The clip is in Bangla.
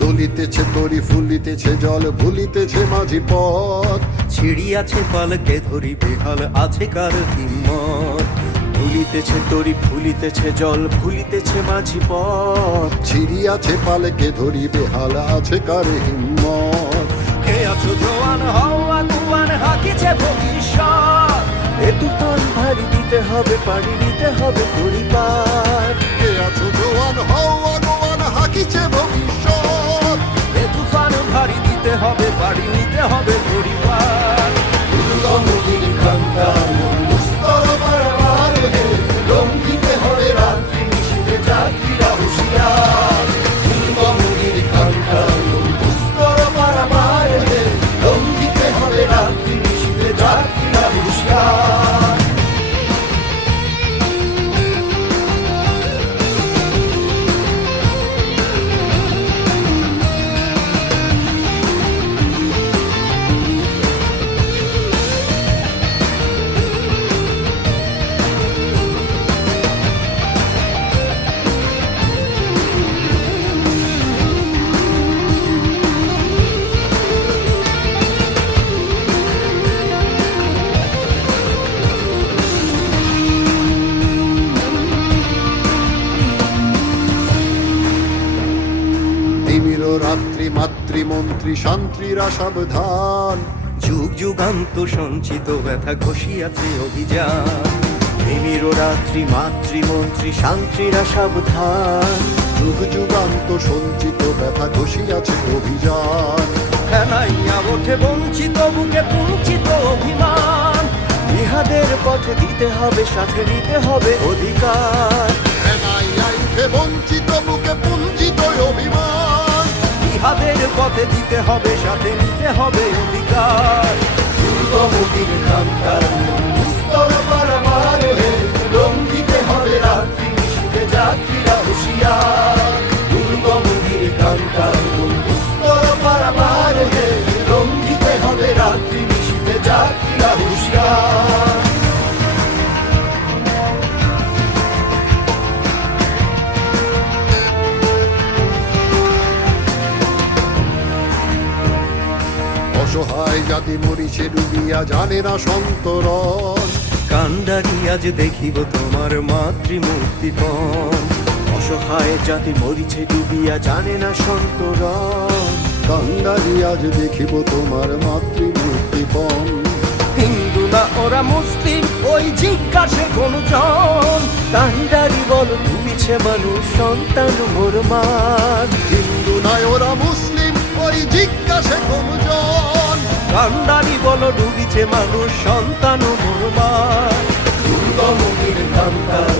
ফুলিতেছে তরি ফুলিতেছে জল ভুলিতেছে মাঝি পথ। ছিড়িয়াছে পালকে ধরি বেহাল আছে কার হিম্মত? ভুলিতেছে তরি ফুলিতেছে জল ভুলিতেছে মাঝি পথ। ছিড়িয়াছে পালকে ধরি বেহাল আছে কারে হিম্মত। কে আছো জোয়ান হওয়া কুয়ান হাকিছে ভবিষ্যৎ। এ তুফান ভারী দিতে হবে পাড়ি দিতে হবে পরিবার। কে আছো জোয়ান হও আগোয়ান হাকিছে তিমির রাত্রি মাতৃমন্ত্রী শান্ত্রীরা সাবধান। যুগ যুগান্ত সঞ্চিত ব্যথা ঘষিয়াছে অভিযান। প্রেমীর রাত্রি মাতৃমন্ত্রী শান্তিরা সাবধান। যুগ যুগান্ত সঞ্চিত ব্যথা ঘষিয়াছে অভিযান। ফেনাইয়া ওঠে বঞ্চিত বুকে পুঞ্চিত অভিমান। ইহাদের পথে দিতে হবে সাথে নিতে হবে অধিকার। বঞ্চিত বুকে পুঞ্জিত পথে দিতে হবে সাথে নিতে হবে অধিকার। কান্তার স্তর অসহায় জাতি মরিছে ডুবিয়া জানে না সন্তরণ। কান্ডারি আজ দেখিব তোমার মাতৃমূর্তিপণ? অসহায় জাতি মরিছে ডুবিয়া জানে না সন্তরণ। কান্দারি আজ দেখিব তোমার মাতৃমূর্তিপণ? হিন্দু না ওরা মুসলিম ওই জিজ্ঞাসে কোন জন? কান্ডারি বল ডুবিছে মানুষ সন্তান মোর মান। হিন্দু নয় ওরা মুসলিম ওই জিজ্ঞাসে কোনজন কান্ডারি বল ডুবিছে মানুষ সন্তান মোর মান দুর্গমতির কান্তার